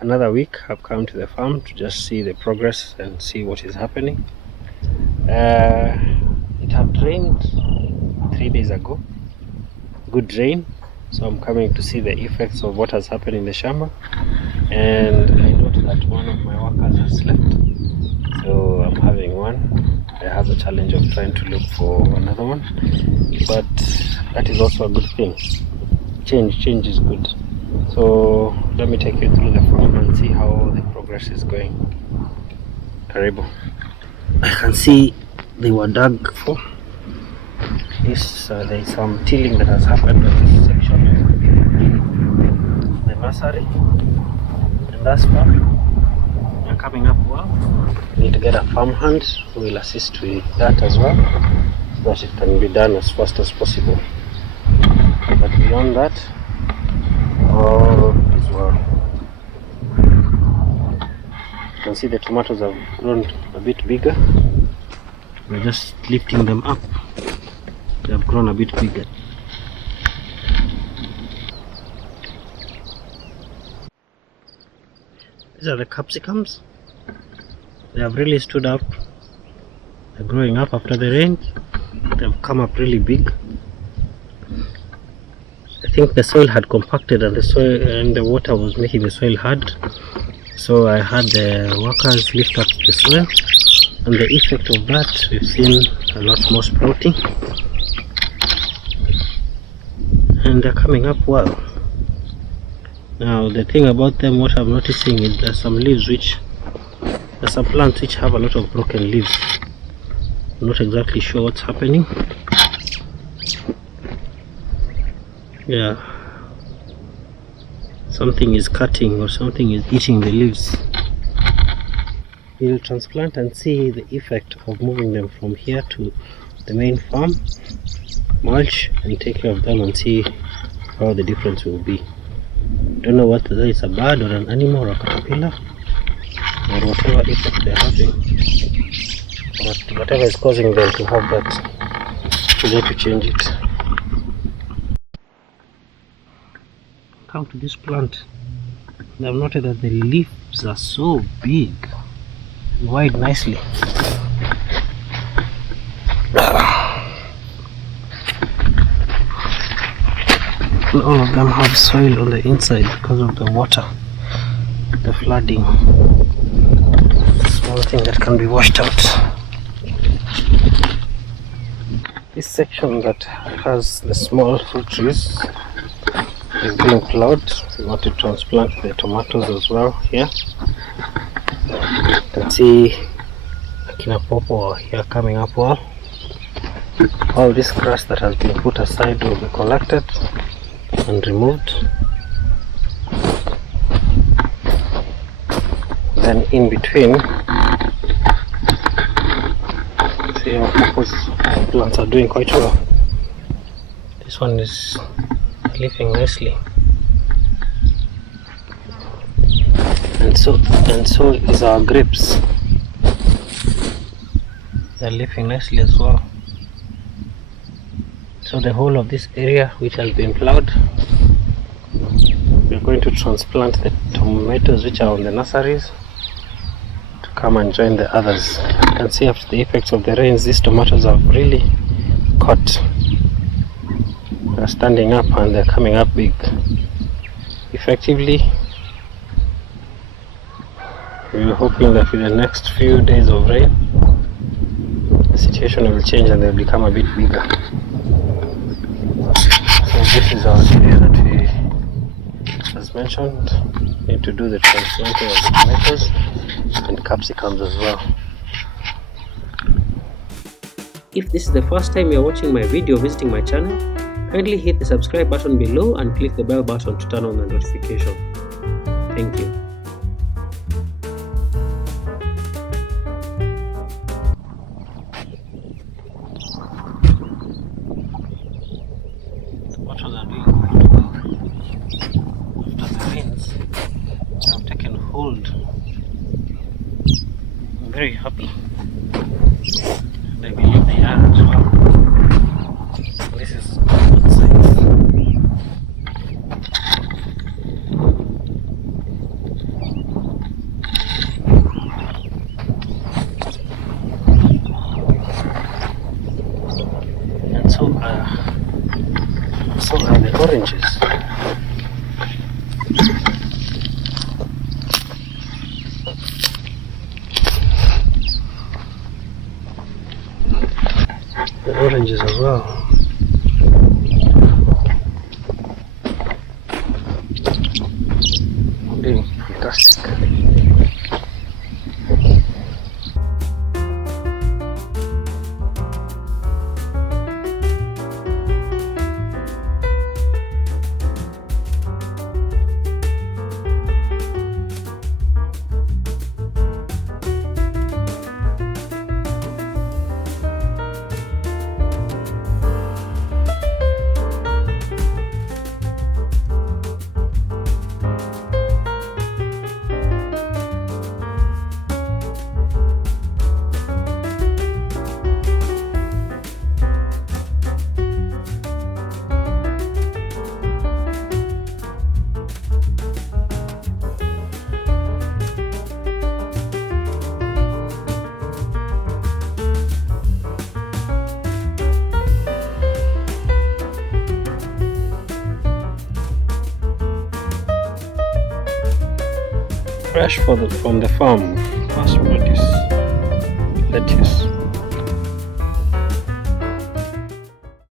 Another week I've come to the farm to just see the progress and see what is happening. It had rained 3 days ago, good rain, so I'm coming to see the effects of what has happened in the shamba. And I note that one of my workers has left, so I'm having one. I have the challenge of trying to look for another one, but that is also a good thing. Change is good. So let me take you through the farm and see how the progress is going. Karibu. I can see they were dug for this. There is some tilling that has happened on this section of the nursery, and thus far they're coming up well. We need to get a farmhand who will assist with that as well, so that it can be done as fast as possible. But beyond that, all is well. You can see the tomatoes have grown a bit bigger. We're just lifting them up. They have grown a bit bigger. These are the capsicums. They have really stood up. They're growing up after the rain. They've come up really big. I think the soil had compacted and the water was making the soil hard. So I had the workers lift up the soil, and the effect of that, we've seen a lot more sprouting. And they're coming up well. Now the thing about them, what I'm noticing is there's some plants which have a lot of broken leaves. I'm not exactly sure what's happening. Yeah, something is cutting or something is eating the leaves. We'll transplant and see the effect of moving them from here to the main farm, mulch and take care of them and see how the difference will be. Don't know whether it's a bird or an animal or a caterpillar or whatever effect they're having, but whatever is causing them to have that, we need to change it. Come to this plant, and I've noted that the leaves are so big and wide nicely. And all of them have soil on the inside because of the water, the flooding. Small thing that can be washed out. This section that has the small fruit trees is being plowed. We want to transplant the tomatoes as well here. You can see Akina Popo here coming up well. All this grass that has been put aside will be collected and removed. Then in between, see how Popo's plants are doing quite well. This one is leafing nicely, and so is our grapes. They're leafing nicely as well. So the whole of this area which has been plowed, we're going to transplant the tomatoes which are on the nurseries to come and join the others. You can see after the effects of the rains, these tomatoes have really caught. They're standing up and they're coming up big. Effectively, we're hoping that with the next few days of rain, the situation will change and they'll become a bit bigger. So this is our area that we, as mentioned, need to do the transplanting of the tomatoes and capsicums as well. If this is the first time you're watching my video or visiting my channel, kindly hit the subscribe button below and click the bell button to turn on the notification. Thank you. Tomatoes are doing quite well. After the rains, they have taken hold. I'm very happy. And I believe they are as well. This is good signs. oranges. The oranges as well. Really fantastic. Fresh from the farm, mass produce lettuce.